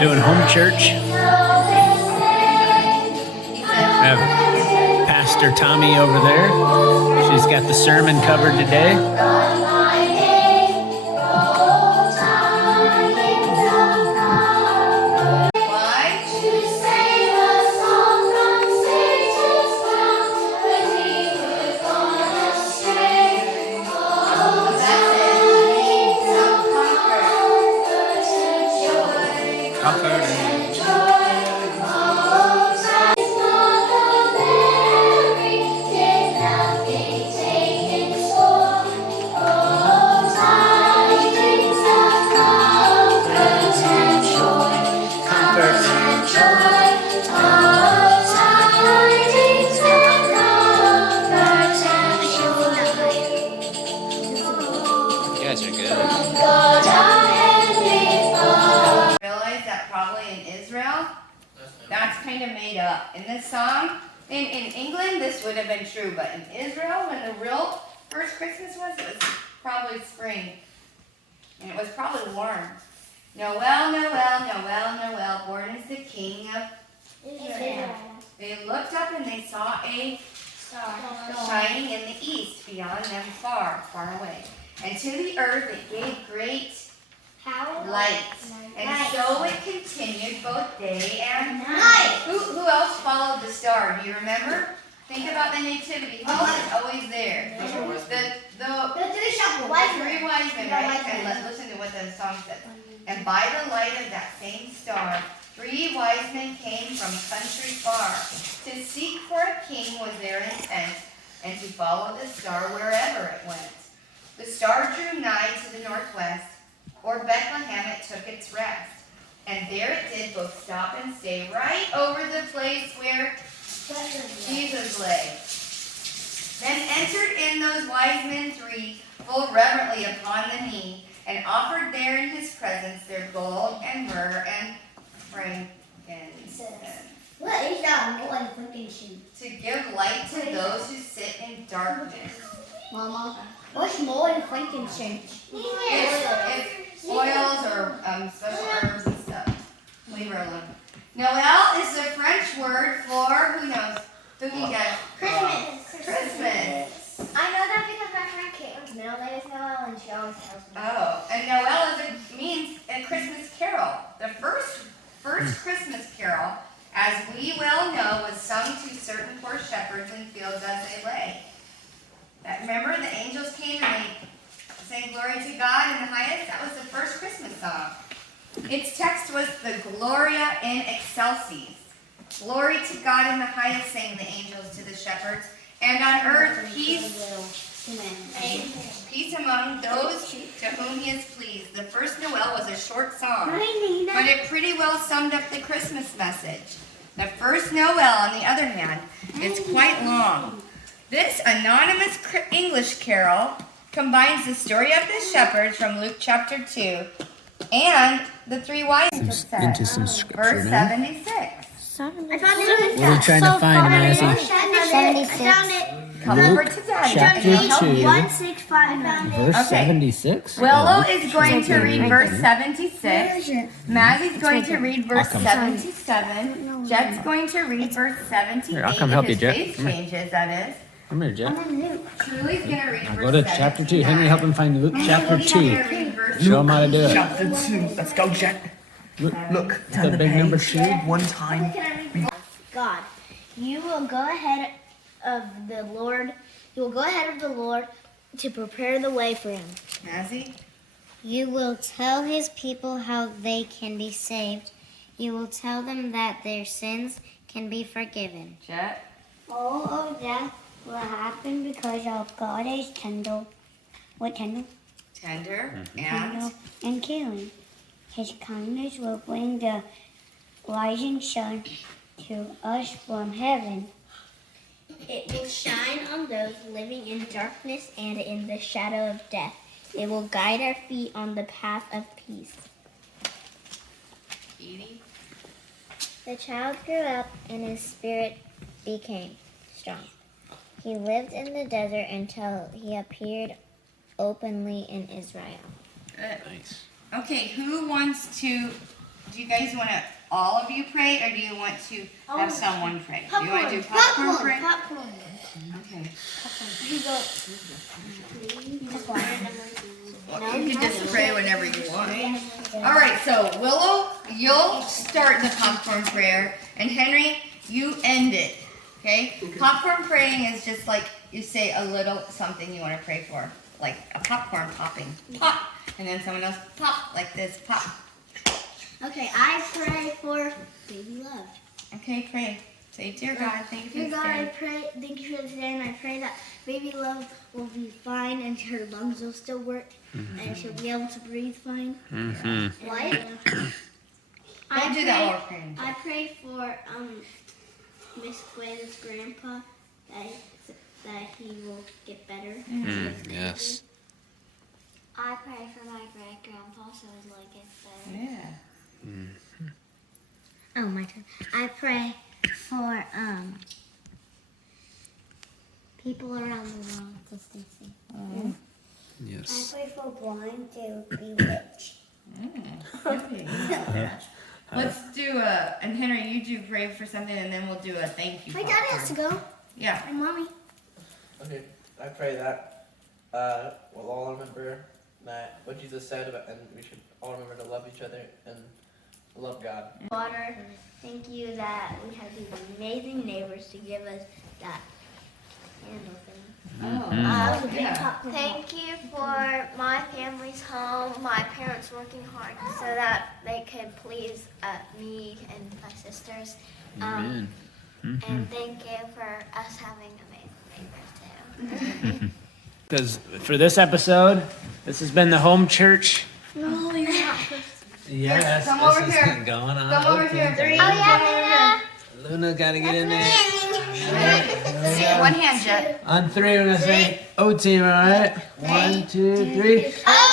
doing home church. I have Pastor Tommy over there. She's got the sermon covered today. That's kind of made up. In this song, in England, this would have been true, but in Israel, when the real first Christmas was, it was probably spring. And it was probably warm. Noel, Noel, Noel, Noel, born is the King of Israel. They looked up and they saw a star shining in the east, beyond them far, far away. And to the earth it gave great light. And so it continued both day and night. Who else followed the star? Do you remember? Think about the nativity. Who is always there? The three wise men, right? And let's listen to what the song says. And by the light of that same star, 3 wise men came from country far. To seek for a king was their intent, and to follow the star wherever it went. The star drew nigh to the northwest, or Bethlehem it took its rest. And there it did both stop and stay, right over the place where Jesus lay. Then entered in those wise men 3, full reverently upon the knee, and offered there in his presence their gold and myrrh and frankincense. What is that gold and frankincense? To give light to those who sit in darkness. Mama, what's more than frankincense? It's oils or special herbs and stuff. Leave her alone. Noel is the French word for, who knows? Who can guess? Christmas. I know that because my friend Caitlin's middle name is Noel and she always tells me. Oh, and Noel means a Christmas carol. The first Christmas carol, as we well know, was sung to certain poor shepherds in fields as they lay. Remember, the angels came and they sang glory to God in the highest? That was the first Christmas song. Its text was the Gloria in Excelsis. Glory to God in the highest, sang the angels to the shepherds, and on earth peace among those to whom he is pleased. The first Noel was a short song, but it pretty well summed up the Christmas message. The first Noel, on the other hand, is quite long. This anonymous English carol combines the story of the shepherds from Luke chapter 2 and the 3 wise men. Into some scripture Verse now. 76. What are you trying to find, Mazzy? 76. Come over to Daddy. Chapter 2, 1659. verse 76. Willow is going to read verse 76. Mazzy's going to read verse 77. Jet's going to read verse 78. Here, I'll come help you, Jet. His face changes, that is. Come here, Jet. Truly's going to read verse Go to chapter 2. Henry, help him find Luke chapter 2. Show him how to do it. Chapter 2. Let's go, Jet. Look, The turn the big number page 2. one time. God, you will go ahead of the Lord. You will go ahead of the Lord to prepare the way for him. Mazzy? You will tell his people how they can be saved. You will tell them that their sins can be forgiven. Jet? All of that will happen because of God is tender. What tender? Tender. Tender and caring. His kindness will bring the rising sun to us from heaven. It will shine on those living in darkness and in the shadow of death. It will guide our feet on the path of peace. Edie? The child grew up and his spirit became strong. He lived in the desert until he appeared openly in Israel. Good. Nice. Okay, who wants to do you guys want to all of you pray, or do you want to have someone pray? Do you want to do popcorn pray? Popcorn. Okay. You go. Well, you can just pray whenever you want. All right, so Willow, you'll start the popcorn prayer, and Henry, you end it. Okay? Popcorn praying is just like you say a little something you want to pray for, like a popcorn popping, pop, and then someone else pop like this, pop. Okay, I pray for baby love. Okay, pray. Say, dear God, thank you for Dear this God, I day. pray, thank you for this day, and I pray that baby love will be fine and her lungs will still work and she'll be able to breathe fine. What? Don't do that while we're praying. I pray for Miss Gwen's grandpa that he will get better. Yes. I pray for my great grandpa so his leg gets better. Yeah. Oh, my turn. I pray for people around the world to stay safe. Yes. I pray for blind to be rich. Let's do and Henry, you do pray for something, and then we'll do a thank you. My daddy has to go. Yeah. And mommy. Okay, I pray that we'll all remember that what Jesus said about, and we should all remember to love each other and love God. Water, thank you that we have these amazing neighbors to give us that candle thing. Oh. Yeah. Thank you for my family's home, my parents working hard so that they could please me and my sisters. Amen. And thank you for us having amazing neighbors too. Because for this episode, this has been the home church. No, you're not. Yes, Come this over is here. going on. Come over here. Okay. Three. Oh yeah, Luna, gotta get in there. One hand, Jet. On three, we're gonna say Oteam, all right? 1, 2, 3. Oh